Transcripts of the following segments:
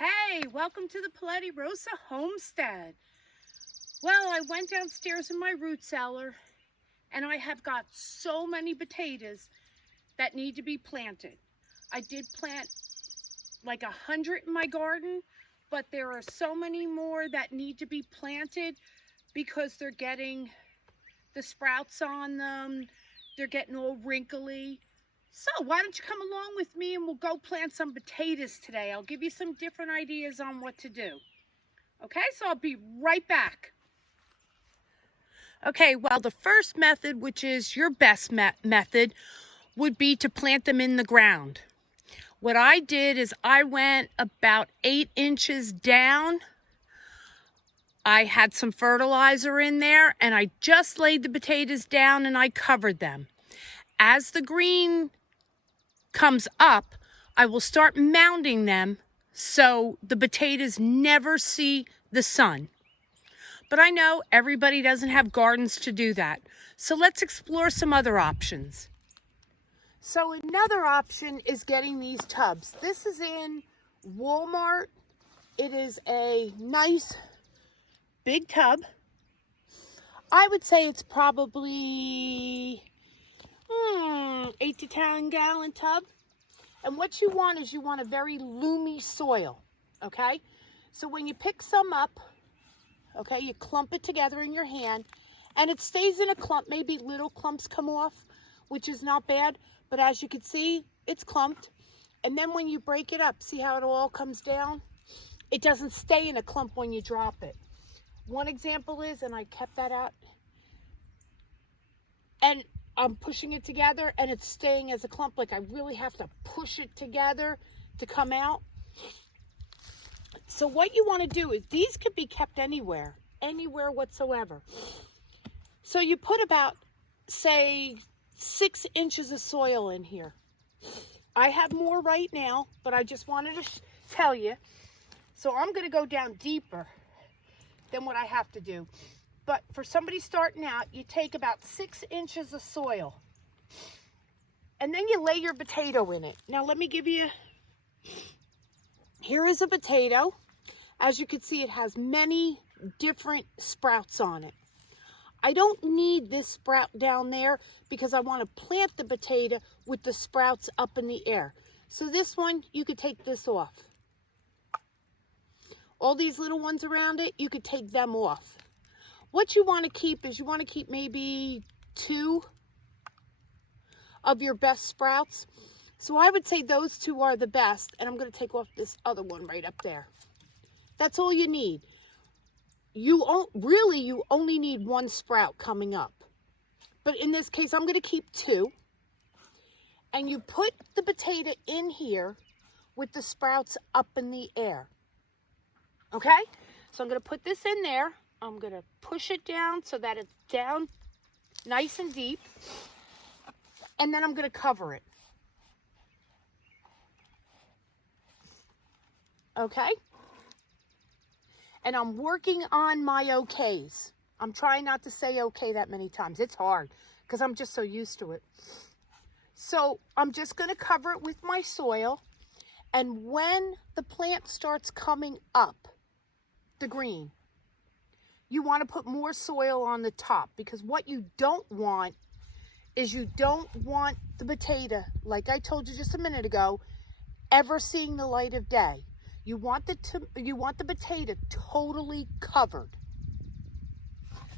Hey, welcome to the Paletti Rosa homestead. Well, I went downstairs in my root cellar and I have got so many potatoes that need to be planted. I did plant like 100 in my garden, but there are so many more that need to be planted because they're getting the sprouts on them. They're getting all wrinkly. So why don't you come along with me and we'll go plant some potatoes today. I'll give you some different ideas on what to do. Okay, so I'll be right back. Okay, well, the first method, which is your best method, would be to plant them in the ground. What I did is I went about 8 inches down. I had some fertilizer in there and I just laid the potatoes down and I covered them. As the green comes up, I will start mounding them so the potatoes never see the sun. But I know everybody doesn't have gardens to do that. So let's explore some other options. So another option is getting these tubs. This is in Walmart. It is a nice big tub. I would say it's probably 8 to 10 gallon tub. And what you want is you want a very loomy soil, okay? So when you pick some up, okay, you clump it together in your hand and it stays in a clump. Maybe little clumps come off, which is not bad, but as you can see, it's clumped. And then when you break it up, see how it all comes down? It doesn't stay in a clump when you drop it. One example is, and I kept that out, and I'm pushing it together and it's staying as a clump. Like I really have to push it together to come out. So what you want to do is these could be kept anywhere whatsoever. So you put about, say, 6 inches of soil in here. I have more right now, but I just wanted to tell you. So I'm going to go down deeper than what I have to do. But for somebody starting out, you take about 6 inches of soil. And then you lay your potato in it. Now let me give you, here is a potato. As you can see, it has many different sprouts on it. I don't need this sprout down there because I want to plant the potato with the sprouts up in the air. So this one, you could take this off. All these little ones around it, you could take them off. What you want to keep is you want to keep maybe 2 of your best sprouts. So I would say those 2 are the best. And I'm going to take off this other one right up there. That's all you need. You only need 1 sprout coming up. But in this case, I'm going to keep 2. And you put the potato in here with the sprouts up in the air. Okay? So I'm going to put this in there. I'm going to push it down so that it's down nice and deep. And then I'm going to cover it. Okay? And I'm working on my okays. I'm trying not to say okay that many times. It's hard because I'm just so used to it. So I'm just going to cover it with my soil. And when the plant starts coming up, the green, you want to put more soil on the top, because what you don't want is you don't want the potato, like I told you just a minute ago, ever seeing the light of day. You want the potato totally covered.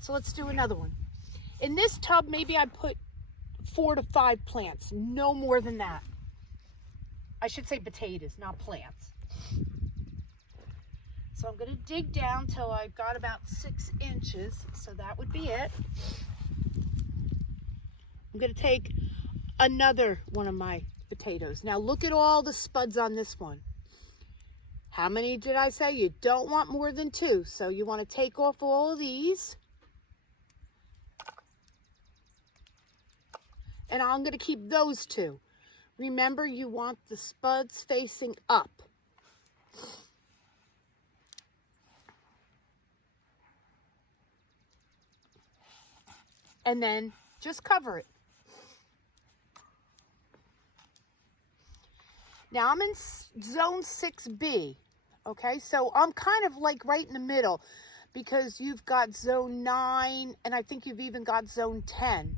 So let's do another one. In this tub, maybe I put 4 to 5 plants, no more than that. I should say potatoes, not plants. So I'm going to dig down till I've got about 6 inches. So that would be it. I'm going to take another one of my potatoes. Now look at all the spuds on this one. How many did I say? You don't want more than 2. So you want to take off all of these. And I'm going to keep those 2. Remember, you want the spuds facing up. And then just cover it. Now I'm in zone 6B. Okay, so I'm kind of like right in the middle because you've got zone 9 and I think you've even got zone 10.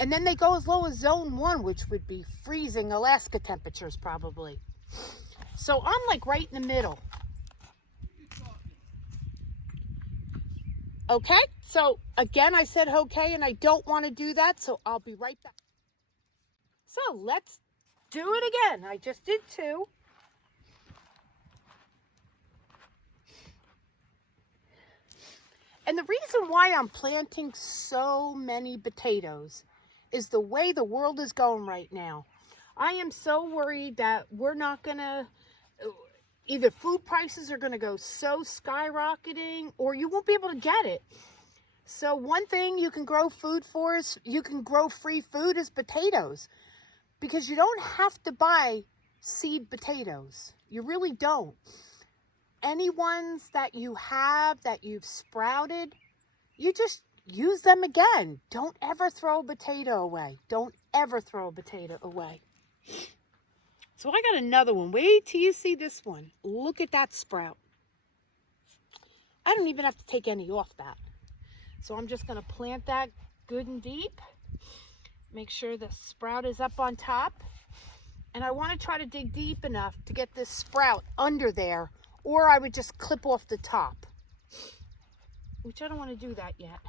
And then they go as low as zone 1, which would be freezing Alaska temperatures probably. So I'm like right in the middle. Okay, so again, I said okay, and I don't want to do that, so I'll be right back. So let's do it again. I just did 2. And the reason why I'm planting so many potatoes is the way the world is going right now. I am so worried that we're not going to, either food prices are going to go so skyrocketing or you won't be able to get it. So one thing you can grow food for is, you can grow free food is potatoes, because you don't have to buy seed potatoes. You really don't. Any ones that you have that you've sprouted, you just use them again. Don't ever throw a potato away. Don't ever throw a potato away. So I got another one. Wait till you see this one. Look at that sprout. I don't even have to take any off that. So I'm just going to plant that good and deep. Make sure the sprout is up on top. And I want to try to dig deep enough to get this sprout under there, or I would just clip off the top, which I don't want to do that yet.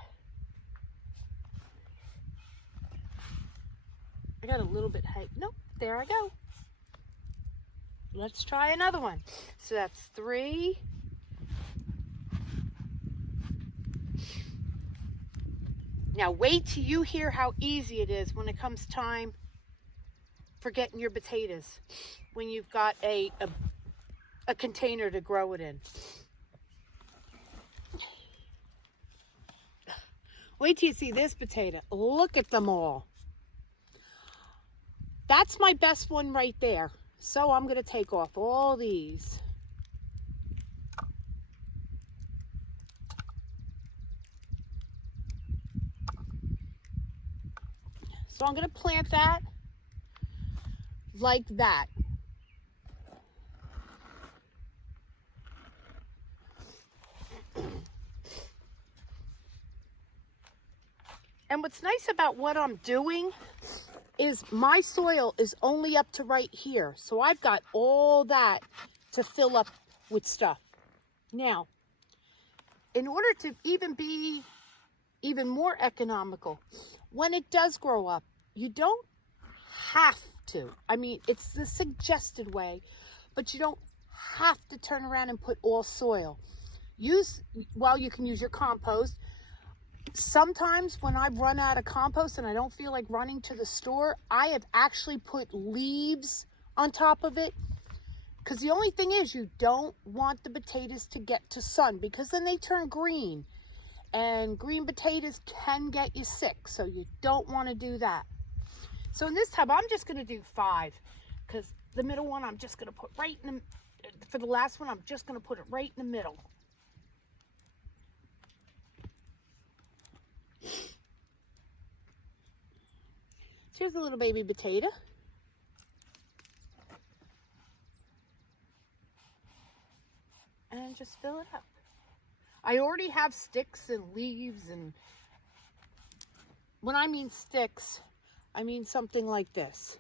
I got a little bit height. Nope, there I go. Let's try another one. So that's 3. Now wait till you hear how easy it is when it comes time for getting your potatoes, when you've got a container to grow it in. Wait till you see this potato. Look at them all. That's my best one right there. So I'm going to take off all these. So I'm going to plant that like that. And what's nice about what I'm doing is my soil is only up to right here. So I've got all that to fill up with stuff. Now, in order to even be even more economical, when it does grow up, you don't have to. I mean, it's the suggested way, but you don't have to turn around and put all soil. You can use your compost. Sometimes when I run out of compost and I don't feel like running to the store, I have actually put leaves on top of it, because the only thing is, you don't want the potatoes to get to sun, because then they turn green, and green potatoes can get you sick, so you don't want to do that. So in this tub, I'm just going to do 5, because the middle one I'm just going to put right in the, for the last one, I'm just going to put it right in the middle. So here's a little baby potato. And just fill it up. I already have sticks and leaves, and when I mean sticks, I mean something like this.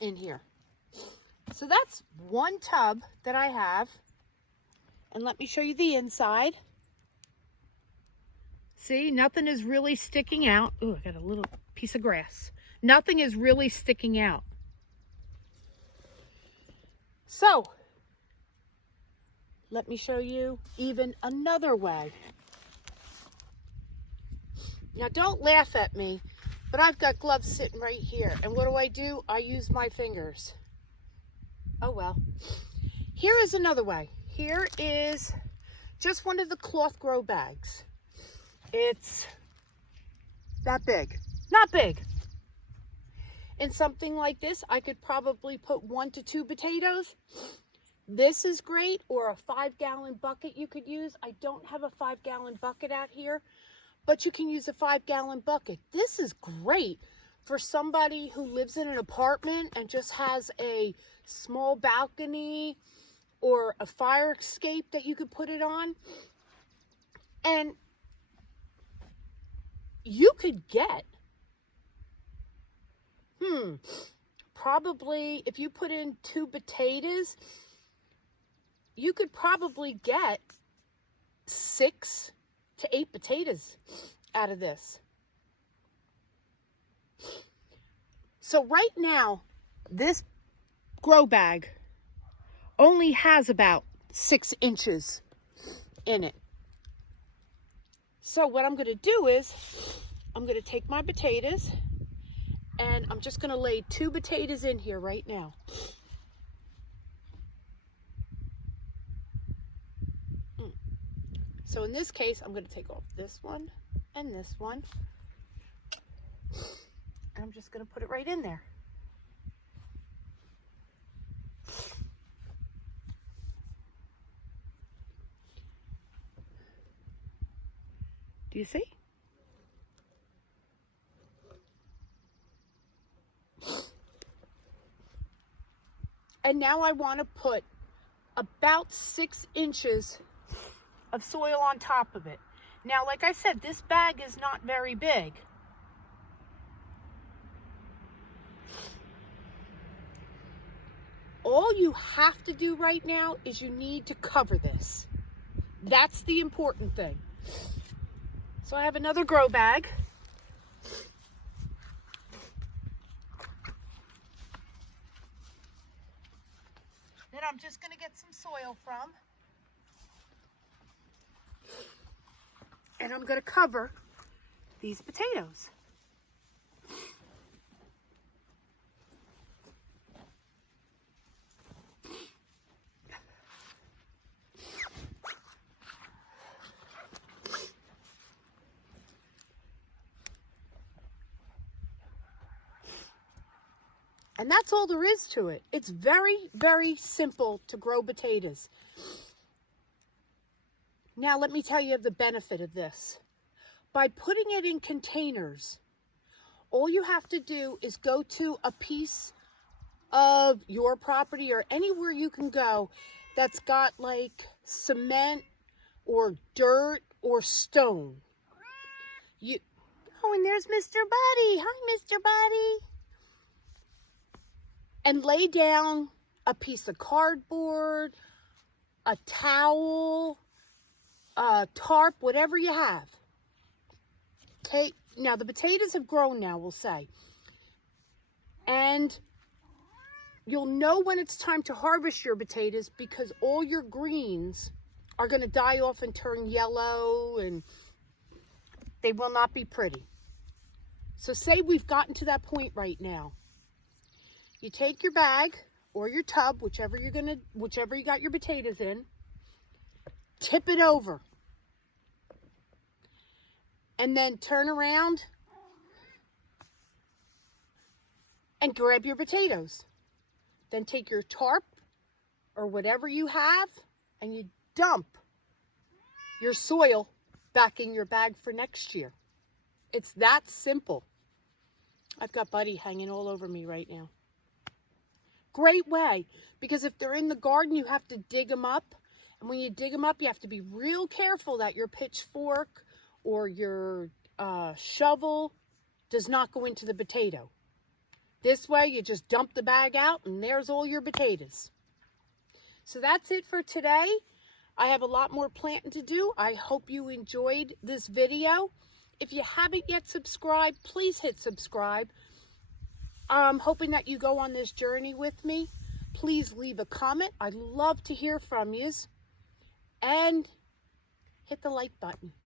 In here. So that's one tub that I have. And let me show you the inside. See, nothing is really sticking out. Oh, I got a little piece of grass. Nothing is really sticking out. So, let me show you even another way. Now, don't laugh at me, but I've got gloves sitting right here. And what do? I use my fingers. Oh, well. Here is another way. Here is just one of the cloth grow bags. It's that big. Not big. In something like this, I could probably put 1 to 2 potatoes. This is great, or a 5-gallon bucket you could use. I don't have a 5-gallon bucket out here, but you can use a 5-gallon bucket. This is great for somebody who lives in an apartment and just has a small balcony or a fire escape that you could put it on. And you could get, probably, if you put in 2 potatoes, you could probably get 6 to 8 potatoes out of this. So right now, this grow bag only has about 6 inches in it. So what I'm going to do is, I'm going to take my potatoes, and I'm just going to lay 2 potatoes in here right now. So in this case, I'm going to take off this one and this one. And I'm just going to put it right in there. Do you see? And now I want to put about 6 inches of soil on top of it. Now, like I said, this bag is not very big. All you have to do right now is you need to cover this. That's the important thing. So I have another grow bag. That I'm just going to get some soil from. And I'm going to cover these potatoes. And that's all there is to it. It's very, very simple to grow potatoes. Now, let me tell you the benefit of this. By putting it in containers, all you have to do is go to a piece of your property or anywhere you can go that's got like cement or dirt or stone. Oh, and there's Mr. Buddy. Hi, Mr. Buddy. And lay down a piece of cardboard, a towel, a tarp, whatever you have. Okay, now the potatoes have grown now, we'll say. And you'll know when it's time to harvest your potatoes because all your greens are going to die off and turn yellow and they will not be pretty. So say we've gotten to that point right now. You take your bag or your tub, whichever you got your potatoes in, tip it over. And then turn around and grab your potatoes. Then take your tarp or whatever you have and you dump your soil back in your bag for next year. It's that simple. I've got Buddy hanging all over me right now. Great way, because if they're in the garden, you have to dig them up. And when you dig them up, you have to be real careful that your pitchfork or your shovel does not go into the potato. This way, you just dump the bag out and there's all your potatoes. So that's it for today. I have a lot more planting to do. I hope you enjoyed this video. If you haven't yet subscribed, please hit subscribe. I'm hoping that you go on this journey with me. Please leave a comment. I'd love to hear from you. And hit the like button.